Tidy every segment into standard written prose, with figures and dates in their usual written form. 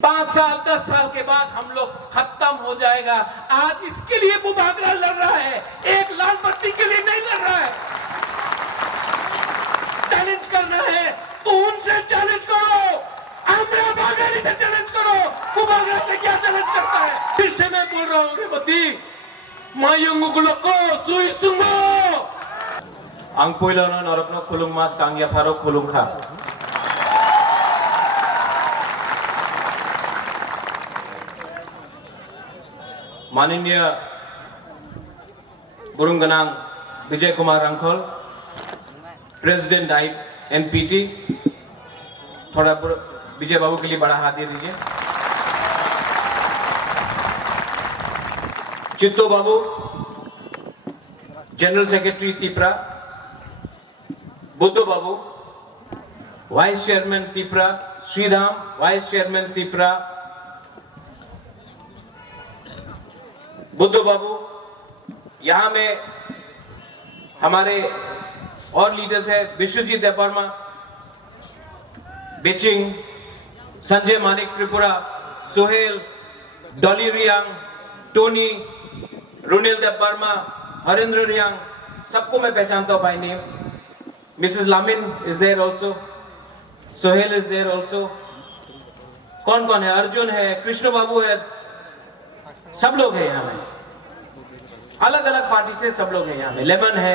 5 साल 10 साल के बाद हम लोग खत्म हो जाएगा। आज इसके लिए वो भागरा लड़ रहा है, एक लाल बत्ती के लिए नहीं लड़ रहा है। चैलेंज करना है तो उनसे चैलेंज करो, आमरा बागेरी से चैलेंज करो। वो भागरा से क्या चैलेंज करता है? फिर से मैं बोल रहा हूँ रेवती मायुंगु गुलको सुई सुंगो ang puilanon orokno khulung mas kangya pharo khulung kha माननीय गुरुंगनांग Vijay Kumar Rankhol president I NPT, थोड़ा विजय बाबू के लिए बड़ा हाथ दे दीजिए। Chitto Babu general secretary Tipra, Buddho Babu vice chairman Tipra, Sridham vice chairman Tipra, Buddho Babu. यहां में हमारे और लीडर्स है विश्वजीत देवर्मा, बेचिंग, संजय मानिक त्रिपुरा, सोहेल, डॉली रियांग, टोनी, रुनिल देवर्मा, हरेंद्र रियांग, सबको मैं पहचानता हूं by name. Mrs Lamin is there also, Sohel is there also. कौन कौन है? अर्जुन है, कृष्ण बाबू है, सब लोग हैं यहाँ में, अलग अलग पार्टी से सब लोग हैं यहाँ में। लेमन है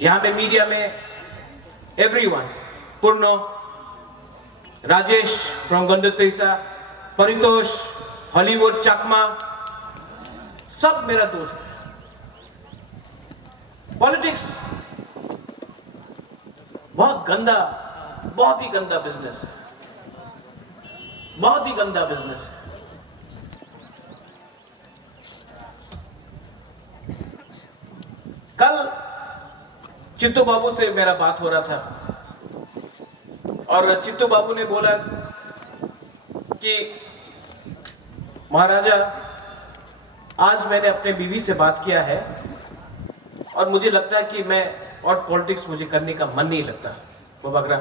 यहाँ पे, मीडिया में एवरीवन, पूर्णो, राजेश फ्रॉम गंडोत्तैसा, परितोष, हॉलीवुड चकमा, सब मेरा दोस्त है। पॉलिटिक्स बहुत गंदा, बहुत ही गंदा बिजनेस है, बहुत ही गंदा बिजनेस है। कल चित्तू बाबू से मेरा बात हो रहा था और चित्तू बाबू ने बोला कि महाराजा आज मैंने अपने बीवी से बात किया है और मुझे लगता है कि मैं और पॉलिटिक्स मुझे करने का मन नहीं लगता। वो बगरा,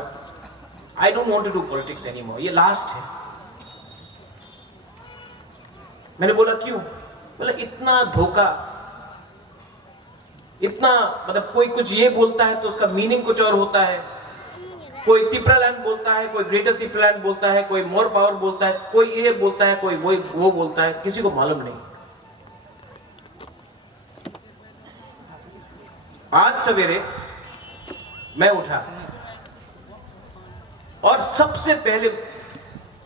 I don't want to do politics anymore, ये लास्ट है। मैंने बोला क्यों? बोला इतना धोखा, इतना, मतलब कोई कुछ ये बोलता है तो उसका मीनिंग कुछ और होता है। कोई तिपरालैंड बोलता है, कोई ग्रेटर तिपरालैंड बोलता है, कोई मोर पावर बोलता है, कोई ये बोलता है, कोई वो बोलता है, किसी को मालूम नहीं। आज सवेरे मैं उठा और सबसे पहले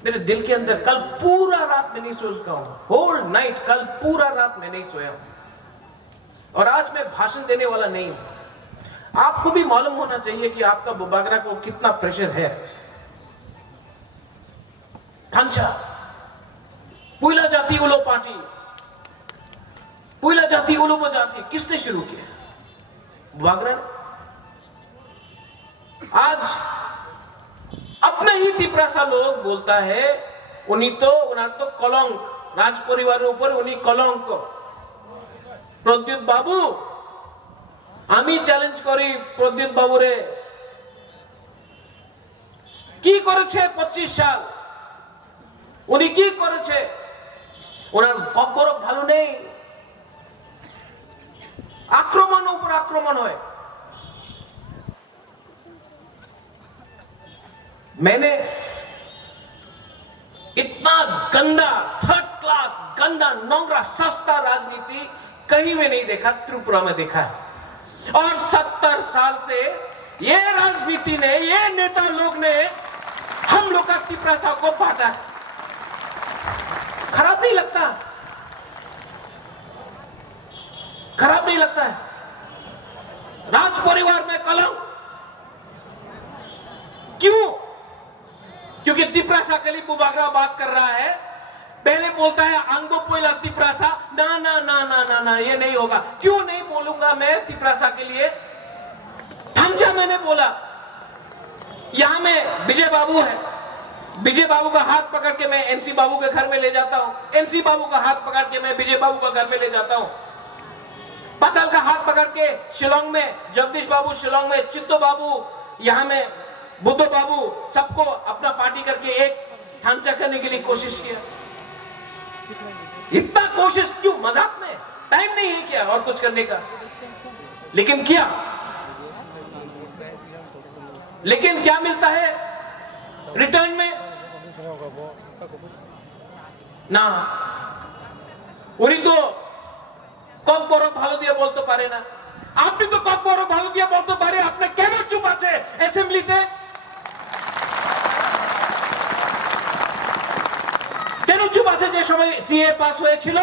मेरे दिल के अंदर, कल पूरा रात मैं नहीं सो सका हूं, होल नाइट, कल पूरा रात मैं नहीं सोया हूं और आज मैं भाषण देने वाला नहीं हूं। आपको भी मालूम होना चाहिए कि आपका बुबागरा को कितना प्रेशर है। खांचा पुइला जाति उलो पार्टी, पुइला जाति उलो जाति किसने शुरू किया? बुबागरा। आज अपने ही तिपरासा लोग बोलता है उन्हीं तो कलंक, राज परिवार ऊपर उन्हीं कलंक। प्रद्युत बाबू, आमी चैलेंज करी प्रद्युत बाबू रे की करेছে 25 साल, উনি কি করেছে? ওনার খবর ভালো নেই, আক্রমণ উপর আক্রমণ হয়। मैंने इतना गंदा, थर्ड क्लास, गंदा, नोंगरा, सस्ता राजनीति कहीं में नहीं देखा, त्रिपुरा में देखा है। और 70 साल से ये राजनीति ने, ये नेता लोग ने हम लोग का तिपरासा को बांटा है। खराब नहीं लगता? खराब नहीं लगता है? राज परिवार में कलंक क्यों? क्योंकि तिपरासा के लिए बुबागरा बात कर रहा है। पहले बोलता है आंगो पोइला तिपरासा, ना ना ना ना ना ना, ये नहीं होगा। क्यों नहीं बोलूंगा मैं तिपरासा के लिए? थमजा मैंने बोला। यहां में विजय बाबू है, विजय बाबू का हाथ पकड़ के मैं एनसी बाबू के घर में ले जाता हूं, एनसी बाबू का हाथ पकड़ के मैं विजय बाबू का घर में ले जाता हूं, पताल का हाथ पकड़ के शिलोंग में जगदीश बाबू, शिलोंग में चित्तो बाबू, यहां में बुद्धो बाबू, सबको अपना पार्टी करके एक थांचा करने के लिए कोशिश किया। इतना कोशिश क्यों? मजाक में टाइम नहीं है क्या और कुछ करने का? लेकिन किया। लेकिन क्या मिलता है रिटर्न में? ना उरी तो कब बड़ ভালো দিয়ে বলতে পারে না। আপনি তো কব বড় ভালো দিয়ে বলতে পারে, আপনি কেন চুপ আছে অ্যাসেম্বলিতে? কেন চুপ আছে যে সময় সিএ পাস হয়েছিল?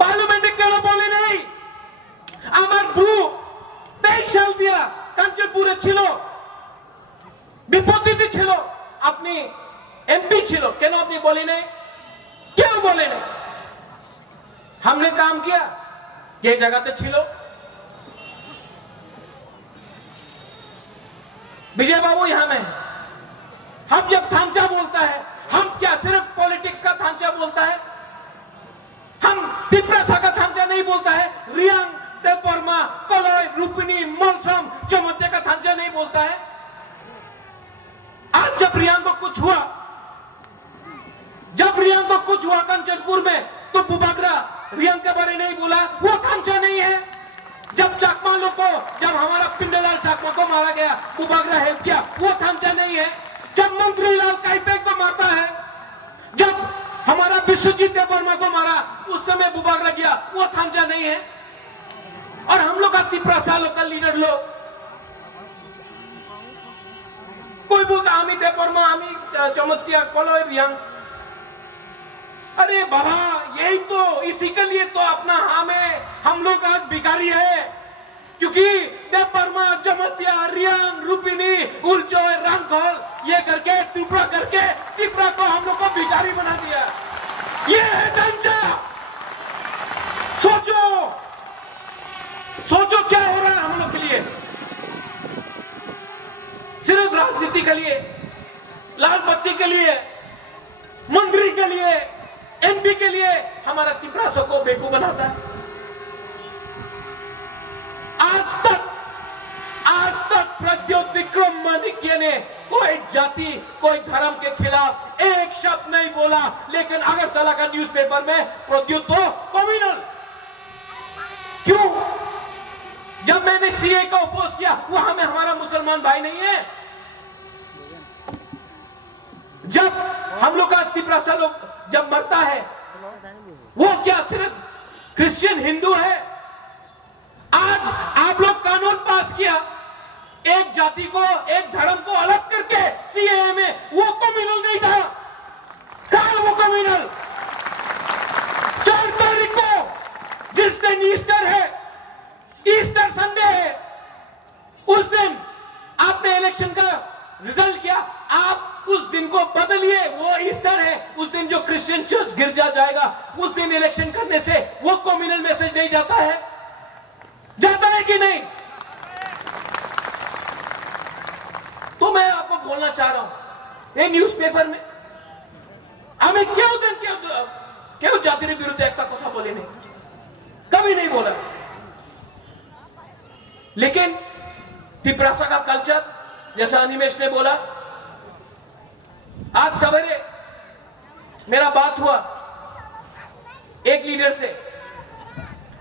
পার্লামেন্টে কেন বলে নাই? আমার বু 23 সাল দিয়া কাঞ্চনপুরে ছিল, বিপত্তিতে ছিল, আপনি এমপি ছিল, কেন আপনি বলে নাই? क्यों बोले नहीं? हमने काम किया, ये जगह तो छिलो। विजय बाबू यहां में हम जब थांचा बोलता है, हम क्या सिर्फ पॉलिटिक्स का थांचा बोलता है? हम तिप्रासा का थांचा नहीं बोलता है, रियांग, देवबर्मा, कलय, रूपिणी, मलसम, चमत्या का थांचा नहीं बोलता है। आज जब रियांग को कुछ हुआ, जब रियांग को कुछ हुआ कंचनपुर में, तो बुबागरा रियांग के बारे नहीं बोला, वो थांचा नहीं है। जब चाकमा लोग को, जब हमारा पिंडलाल चाकमा को मारा गया, बुबागरा हेल्प किया, वो थांचा नहीं है। जब मंत्री लाल काइपे को मारता है, जब हमारा विश्वजीत देवबर्मा को मारा, उस समय बुबागरा गया, वो थांचा नहीं है। और हम लोग का तिप्रासा लोकल लीडर लोग, कोई बोलता आमी देवबर्मा, आमी चमत्या, कलय, रियांग। अरे बाबा, यही तो, इसी के लिए तो अपना हम लोग आज भिखारी है, क्योंकि देवबर्मा, जमत्या, रियांग, रूपिणी, उलचोय, रामखोल, ये करके त्रिपुरा करके त्रिपुरा को हम लोग को भिखारी बना दिया। ये है ढांचा। सोचो, सोचो क्या हो रहा है हम लोग के लिए। सिर्फ राजनीति के लिए, लाल बत्ती के लिए, मंत्री के लिए, एमपी के लिए हमारा तिप्रासा को बेवकूफ बनाता है। आज तक प्रद्योत विक्रम माणिक्य ने कोई जाति, कोई धर्म के खिलाफ एक शब्द नहीं बोला, लेकिन अगरतला का न्यूज़पेपर में प्रद्योत तो कम्युनल। क्यों? जब मैंने सीए का अपोज किया, वहां में हमारा मुसलमान भाई नहीं है। जब हम लोग का तिप्रासा लोग जब मरता है, वो क्या सिर्फ क्रिश्चियन हिंदू है? आज आप लोग कानून पास किया, एक जाति को, एक धर्म को अलग करके सीएए में, वो कम्युनल नहीं था। कहा वो कम्युनल? 4 तारीख को, जिस दिन ईस्टर है, ईस्टर संडे है, उस दिन आपने इलेक्शन का रिजल्ट किया, आप उस दिन को बदलिए, वो ईस्टर है, उस दिन जो क्रिश्चियन चर्च गिरजा जाएगा, उस दिन इलेक्शन करने से वो कम्युनल मैसेज नहीं जाता है? जाता है कि नहीं? तो मैं आपको बोलना चाह रहा हूं, ये न्यूज़पेपर में हमें क्यों जाति विरुद्ध एक कथा बोले नहीं, कभी नहीं बोला। लेकिन तिप्रासा का कल्चर, जैसा अनिमेश ने बोला, आज सवेरे मेरा बात हुआ एक लीडर से,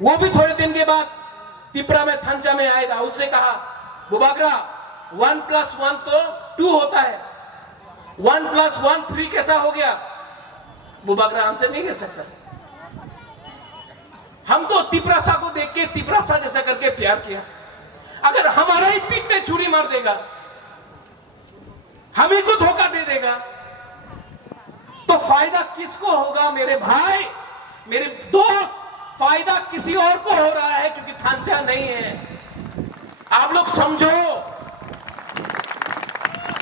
वो भी थोड़े दिन के बाद तिप्रा में थांचा में आएगा। उसने कहा, बुबागरा 1+1 तो 2 होता है, 1+1 3 कैसा हो गया? बुबागरा आंसर नहीं दे सकता। हम तो तिप्रासा को देख के तिप्रासा जैसा करके प्यार किया। अगर हमारा ही पीठ में छुरी मार देगा, हमें को धोखा दे देगा, तो फायदा किसको होगा? मेरे भाई, मेरे दोस्त, फायदा किसी और को हो रहा है, क्योंकि थांचा नहीं है। आप लोग समझो,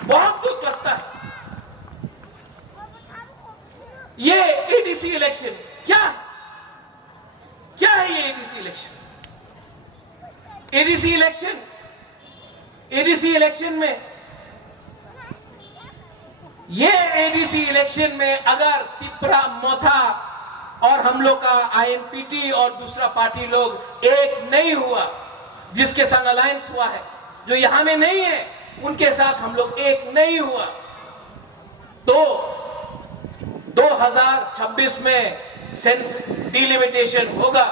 बहुत दुख लगता है। ये एडीसी इलेक्शन क्या है? ये एडीसी इलेक्शन में ये एडीसी इलेक्शन में अगर तिप्रा, मोथा और हम लोग का आईएनपीटी और दूसरा पार्टी लोग एक नहीं हुआ, जिसके संग अलायंस हुआ है, जो यहां में नहीं है, उनके साथ हम लोग एक नहीं हुआ, तो 2026 में सेंस डिलिमिटेशन होगा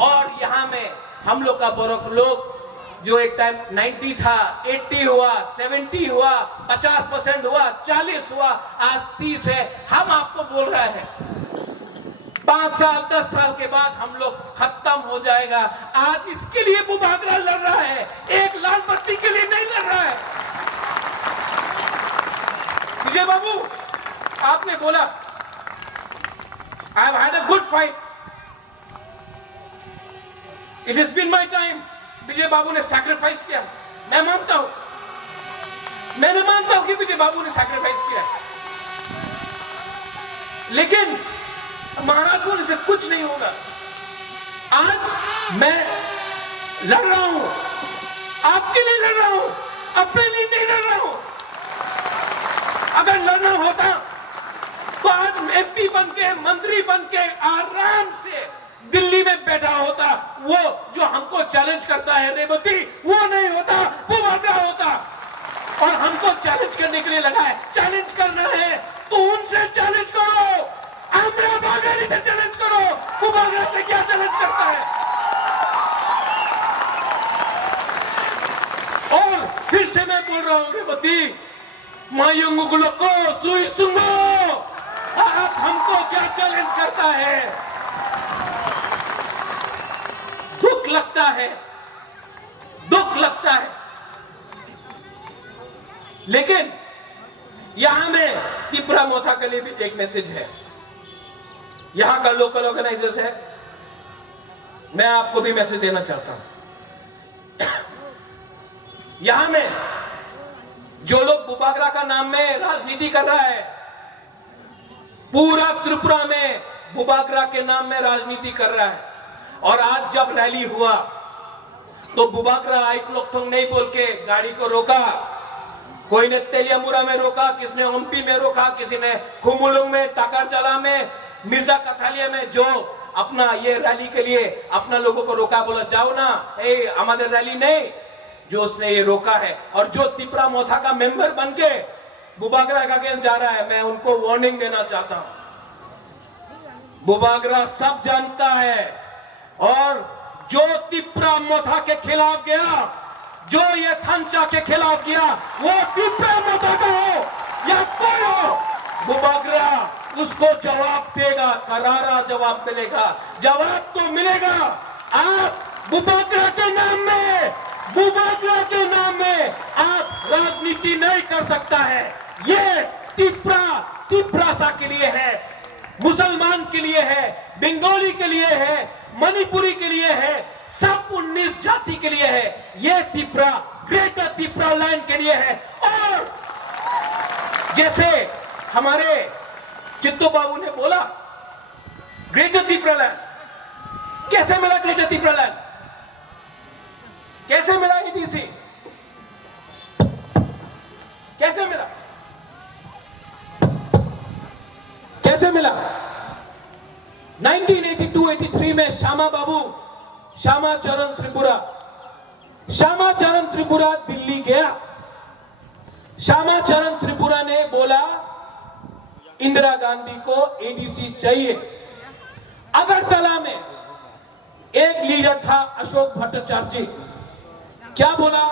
और यहां में हम लोग का बोरक लोग जो एक टाइम 90 था, 80 हुआ, 70 हुआ, 50% हुआ, 40 हुआ, आज 30 है। हम आपको बोल रहे हैं 5 साल 10 साल के बाद हम लोग खत्म हो जाएगा। आज इसके लिए बुबागरा लड़ रहा है, एक लाल बत्ती के लिए नहीं लड़ रहा है। विजय बाबू, आपने बोला I have had a good fight, it has been my time. Vijay Babu ने सैक्रिफाइस किया, मैं मानता हूं, मैंने मानता हूं कि विजय बाबू ने सैक्रिफाइस किया, लेकिन महाराज बोले से कुछ नहीं होगा। आज मैं लड़ रहा हूं, आपके लिए लड़ रहा हूं, अपने लिए नहीं लड़ रहा हूं। अगर लड़ना होता तो आज एमपी बनके, मंत्री बनके आराम से दिल्ली में बैठा होता। वो जो हमको चैलेंज करता है रेवती, वो नहीं होता, वो भागा होता। और हमको चैलेंज करने के लिए लगा है। चैलेंज करना है तो उनसे चैलेंज करो, आमरा बागेली से चैलेंज करो। वो बागेली से क्या चैलेंज करता है? और फिर से मैं बोल रहा हूं रेवती, मायूंगुलो को सुई सुंगो, आप हमको क्या चैलेंज करता है? दुख लगता है, दुख लगता है, लेकिन यहां में त्रिपुरा मोथा के लिए भी एक मैसेज है। यहां का लोकल ऑर्गेनाइजर्स है, मैं आपको भी मैसेज देना चाहता हूं। यहां में जो लोग बुबागरा का नाम में राजनीति कर रहा है, पूरा त्रिपुरा में बुबागरा के नाम में राजनीति कर रहा है। और आज जब रैली हुआ तो बुबागरा आइक लोग नहीं बोल के गाड़ी को रोका। कोई ने तेलियामुरा में रोका, किसी ने ओम्पी में रोका, किसी ने खुमुलुंग में, टाकारजला में, मिर्जा कथालिया में, जो अपना ये रैली के लिए अपना लोगों को रोका, बोला जाओ ना, हमारे रैली नहीं, जो उसने ये रोका है। और जो त्रिपुरा मोथा का मेंबर बन के बुबागरा का अगेंस्ट जा रहा है, मैं उनको वार्निंग देना चाहता हूं। बुबागरा सब जानता है, और जो त्रिपुरा मोथा के खिलाफ गया, जो ये थंचा के खिलाफ गया, वो त्रिपुरा मोथा का हो या कोई हो, बुबागरा उसको जवाब देगा, करारा जवाब मिलेगा, जवाब तो मिलेगा। आप बुबागरा के नाम में, बुबागरा के नाम में आप राजनीति नहीं कर सकता है। ये त्रिपुरा के लिए है, मुसलमान के लिए है, बंगाली के लिए है, मणिपुरी के लिए है, सब 19 जाति के लिए है। ये त्रिपुरा ग्रेटर त्रिपुरा लैंड के लिए है। और जैसे हमारे चित्तो बाबू ने बोला, ग्रेटर त्रिपुरा लैंड कैसे मिला? ग्रेटर त्रिपुरा लैंड कैसे मिला? एडीसी कैसे मिला? कैसे मिला? 1982-83 में श्यामाचरण त्रिपुरा दिल्ली गया। श्यामाचरण त्रिपुरा ने बोला इंदिरा गांधी को एडीसी चाहिए। अगरतला में एक लीडर था अशोक भट्टाचार्य, क्या बोला?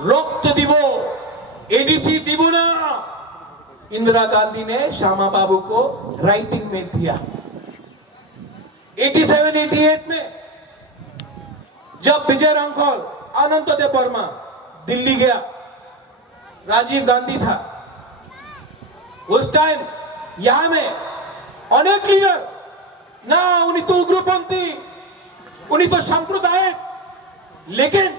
रोक्त दिवो, एडीसी दिवो ना। इंदिरा गांधी ने श्यामा बाबू को राइटिंग में दिया। 87-88 में जब विजय रामफल, अनंतदेव वर्मा दिल्ली गया, राजीव गांधी था उस टाइम। यहां में अनेक लीडर ना, उन्हीं तो उग्रपंथी, उन्हीं तो सांप्रदायिक, लेकिन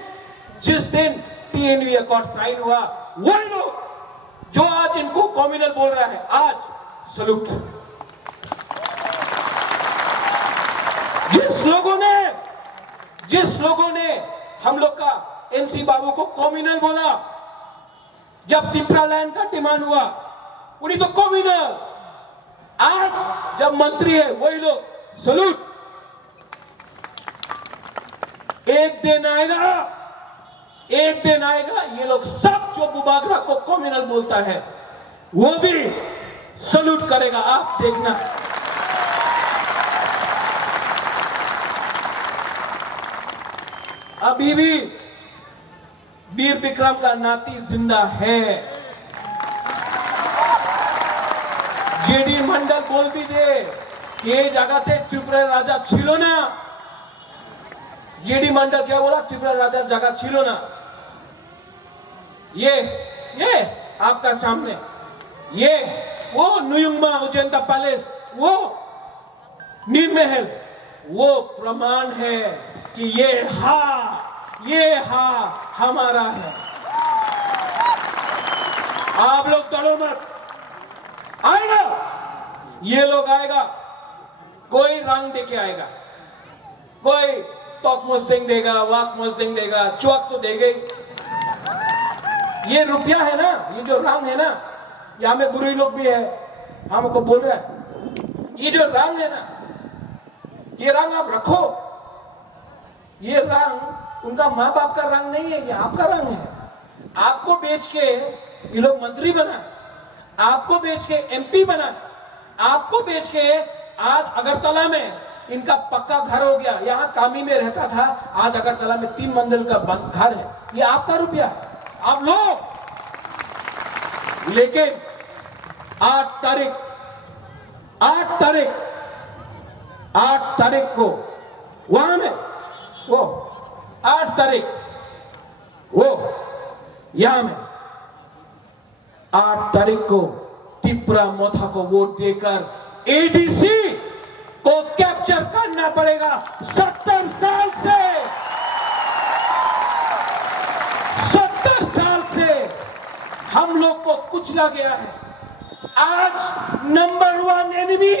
जिस दिन टीएनवी अकॉर्ड साइन हुआ, वही लोग जो आज इनको कम्युनल बोल रहा है, आज सलूट। जिस लोगों ने हम लोग का एनसी बाबू को कम्युनल बोला, जब त्रिपुरा लैंड का डिमांड हुआ, उन्हीं तो कम्युनल, आज जब मंत्री है वही लोग सलूट। एक दिन आएगा ये लोग सब जो बुबागरा को कम्युनल बोलता है, वो भी सल्यूट करेगा, आप देखना। अभी भी वीर विक्रम का नाती जिंदा है। जेडी मंडल बोल दीजिए ये जगह त्रिपुरा राजा छिलो ना। जेडी मंडल क्या बोला? त्रिपुरा राजा जगह छिलो ना। ये आपका सामने ये वो नुयुंगमा अजंता पैलेस, वो नील महल, वो प्रमाण है कि ये हमारा है। आप लोग डरो मत, आएगा, ये लोग आएगा, कोई रंग देके आएगा, कोई टॉक मस्तिंग देगा, वाक मस्तिंग देगा, चौक तो देगा ही। ये रुपया है ना, ये जो रंग है ना, यहाँ में बुरी लोग भी है, हमको बोल रहा है, ये जो रंग है ना, ये रंग आप रखो। ये रंग उनका माँ बाप का रंग नहीं है, ये आपका रंग है। आपको बेच के ये लोग मंत्री बना, आपको बेच के एमपी बना, आपको बेच के आज अगरतला में इनका पक्का घर हो गया। यहाँ कामी में रहता था, आज अगरतला में 3 मंजिल का घर है। ये आपका रुपया है, आप लो। लेकिन 8 तारीख को वहां में वो 8 तारीख वो यहां में 8 तारीख को त्रिपुरा मोथा को वोट देकर एडीसी को कैप्चर करना पड़ेगा। 70 साल से हम लोग को कुचला गया है। आज नंबर 1 एनिमी,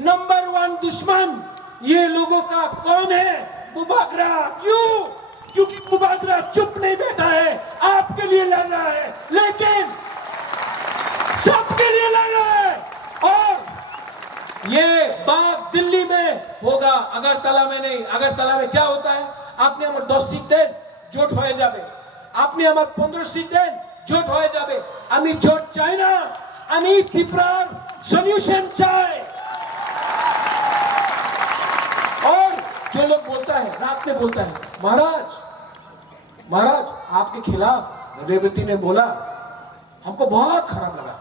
नंबर 1 दुश्मन ये लोगों का कौन है? बुबागरा। क्यों? क्योंकि बुबागरा चुप नहीं बैठा है, आपके लिए लड़ रहा है, लेकिन सबके लिए लड़ रहा है। और ये बात दिल्ली में होगा, अगरतला में नहीं। अगरतला में क्या होता है? आपने हमारे 10 सीट दें, जोट हो जाबे। आपने हमारे 15 सीट दें, जोट हो जाबे। আমি জোট চাই না, আমি ত্রিপুরার সলিউশন চাই। और जो लोग बोलता है, रात में बोलता है, महाराज आपके खिलाफ रेवती ने बोला, हमको बहुत खराब लगा,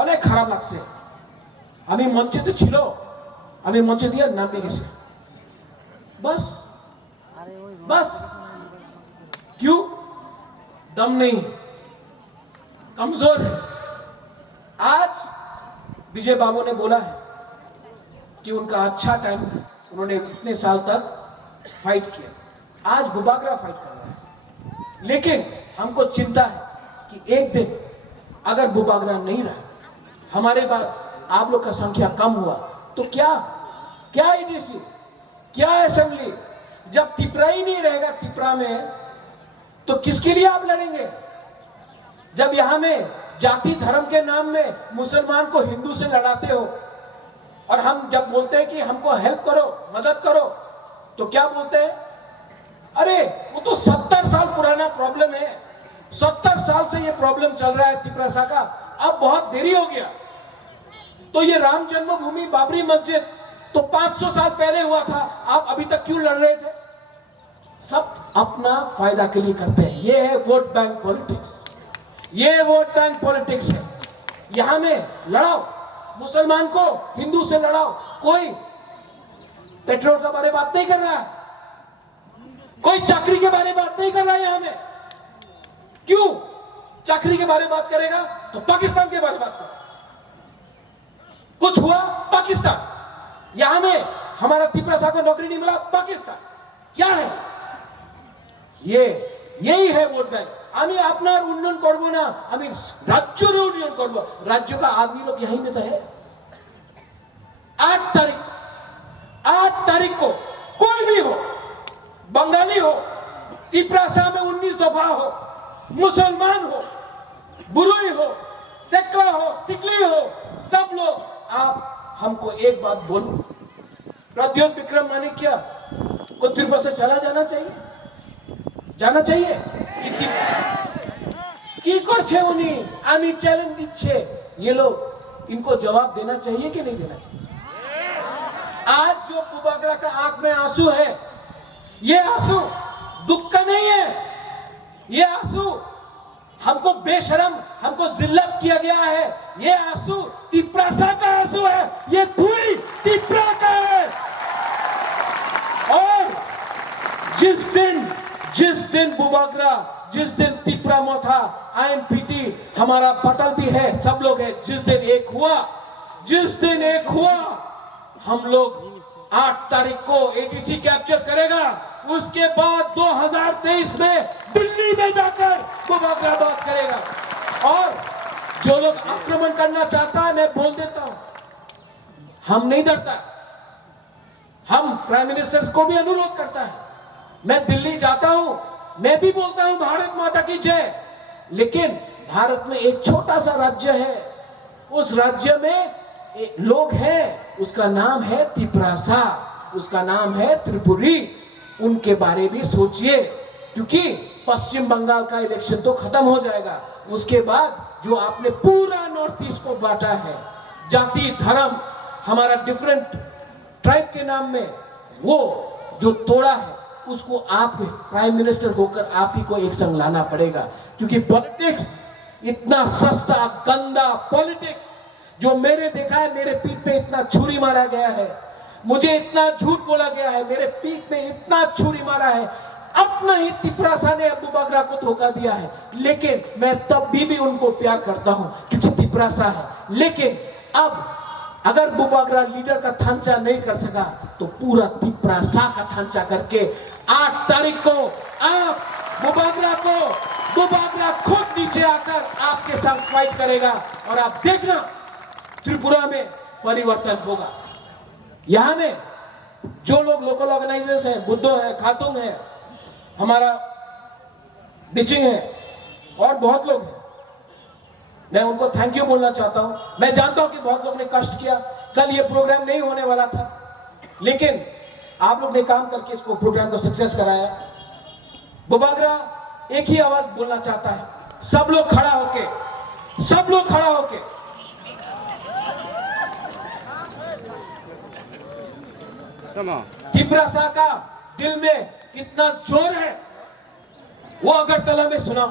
अनेक खराब लगছে। আমি মঞ্চেতে ছিল, আমি মঞ্চে দিয়ে নামে গেছে, बस क्यों? दम नहीं, कमजोर है। आज विजय बाबू ने बोला है कि उनका अच्छा टाइम, उन्होंने इतने साल तक फाइट किया, आज बुबागरा फाइट कर रहा है। लेकिन हमको चिंता है कि एक दिन अगर बुबागरा नहीं रहा, हमारे बाद आप लोग का संख्या कम हुआ तो क्या एडीसी, क्या असेंबली? जब त्रिपुरा ही नहीं रहेगा त्रिपुरा में, तो किसके लिए आप लड़ेंगे? जब यहां में जाति धर्म के नाम में मुसलमान को हिंदू से लड़ाते हो, और हम जब बोलते हैं कि हमको हेल्प करो, मदद करो, तो क्या बोलते हैं? अरे वो तो 70 साल पुराना प्रॉब्लम है, 70 साल से ये प्रॉब्लम चल रहा है त्रिपुरा का, अब बहुत देरी हो गया। तो ये राम जन्मभूमि बाबरी मस्जिद तो 500 साल पहले हुआ था, आप अभी तक क्यों लड़ रहे थे? सब अपना फायदा के लिए करते हैं। ये है वोट बैंक पॉलिटिक्स, ये वोट बैंक पॉलिटिक्स है। यहां में लड़ाओ, मुसलमान को हिंदू से लड़ाओ, कोई पेट्रोल के बारे में बात नहीं कर रहा है, कोई चाकरी के बारे में बात नहीं कर रहा है। यहां में क्यों चाकरी के बारे में बात करेगा? तो पाकिस्तान के बारे में बात करेगा। कुछ हुआ पाकिस्तान, यहां में हमारा त्रिपुरा को नौकरी नहीं मिला, पाकिस्तान। क्या है ये? यही है वोट बैंक। আমি আপনার উন্নয়ন করব না, আমি রাজ্যের উন্নয়ন করব। राज्य का आदमी लोग यहीं में तो है। 8 तारीख को कोई भी हो, बंगाली हो, त्रिपुरा में 19 दफा हो, मुसलमान हो, बुरुई हो, सेक्वा हो, सिकली हो, सब लोग आप हमको एक बात बोलो, प्रद्योत विक्रम मानिक्य को त्रिपुरा से चला जाना चाहिए, जाना चाहिए। কি করছে উনি আমি চ্যালেঞ্জ দিচ্ছে ये लोग इनको जवाब देना चाहिए कि नहीं देना चाहिए आज जो बुबागरा का आंख में आंसू है ये आंसू दुख का नहीं है ये आंसू हमको बेशरम हमको जिल्लत किया गया है ये आंसू तिपरासा का आंसू है ये खुई तिपरा का है और जिस दिन बुबागरा जिस दिन तिपरामो था आईएमपीटी हमारा पटल भी है सब लोग है जिस दिन एक हुआ हम लोग 8 तारीख को एटीसी कैप्चर करेगा उसके बाद 2023 में दिल्ली में जाकर बुबागरा बात करेगा और जो लोग आक्रमण करना चाहता है मैं बोल देता हूं हम नहीं डरता हम प्राइम मिनिस्टर को भी अनुरोध करता है मैं दिल्ली जाता हूं मैं भी बोलता हूं भारत माता की जय लेकिन भारत में एक छोटा सा राज्य है उस राज्य में लोग हैं उसका नाम है तिपरासा उसका नाम है त्रिपुरी उनके बारे में सोचिए क्योंकि पश्चिम बंगाल का इलेक्शन तो खत्म हो जाएगा उसके बाद जो आपने पूरा नॉर्थ ईस्ट को बांटा है जाति धर्म हमारा डिफरेंट ट्राइब के नाम में वो जो तोड़ा है उसको आप प्राइम मिनिस्टर होकर आप ही को एक संग लाना पड़ेगा क्योंकि पॉलिटिक्स इतना सस्ता गंदा पॉलिटिक्स जो मैंने देखा है मेरे पीठ पे इतना छुरी मारा गया है मुझे इतना झूठ बोला गया है मेरे पीठ पे इतना छुरी मारा है अपना ही तिपरासा ने बुबागरा को धोखा दिया है लेकिन मैं तब भी उनको प्यार करता हूं क्योंकि तिपरासा है लेकिन अब अगर बुबागरा लीडर का थांचा नहीं कर सका तो पूरा तिपरासा का थांचा करके 8 तारीख को आप बुबागरा खुद नीचे आकर आपके साथ फाइट करेगा और आप देखना त्रिपुरा में परिवर्तन होगा यहां में जो लोग लोकल ऑर्गेनाइजर्स हैं बुद्धो है खातुंग है हमारा बिचिंग है और बहुत लोग हैं मैं उनको थैंक यू बोलना चाहता हूं मैं जानता हूं कि बहुत लोग ने कष्ट किया कल ये प्रोग्राम नहीं होने वाला था लेकिन आप लोग ने काम करके इसको प्रोग्राम को सक्सेस कराया बुबागरा एक ही आवाज बोलना चाहता है सब लोग खड़ा होके तिपरासा का दिल में कितना जोर है वो अगरतला में सुनाओ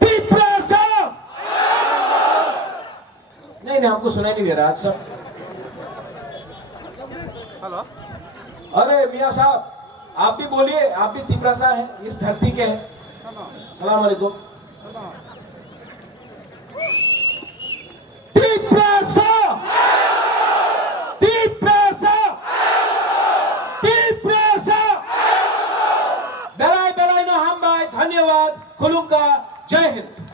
तिपरासा नहीं हमको सुनाई नहीं दे रहा आज सब हेलो अरे मियां साहब आप भी बोलिए आप भी तिपरासा हैं इस धरती के हैं सलाम वालेकुम तिपरासा बेलाय बेलाय ना हम भाई धन्यवाद खुलुका जय हिंद